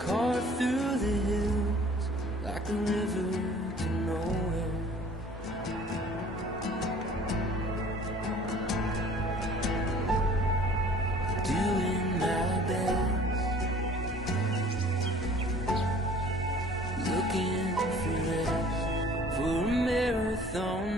Carved through the hills like a river to nowhere. Doing my best, looking for rest, for a marathon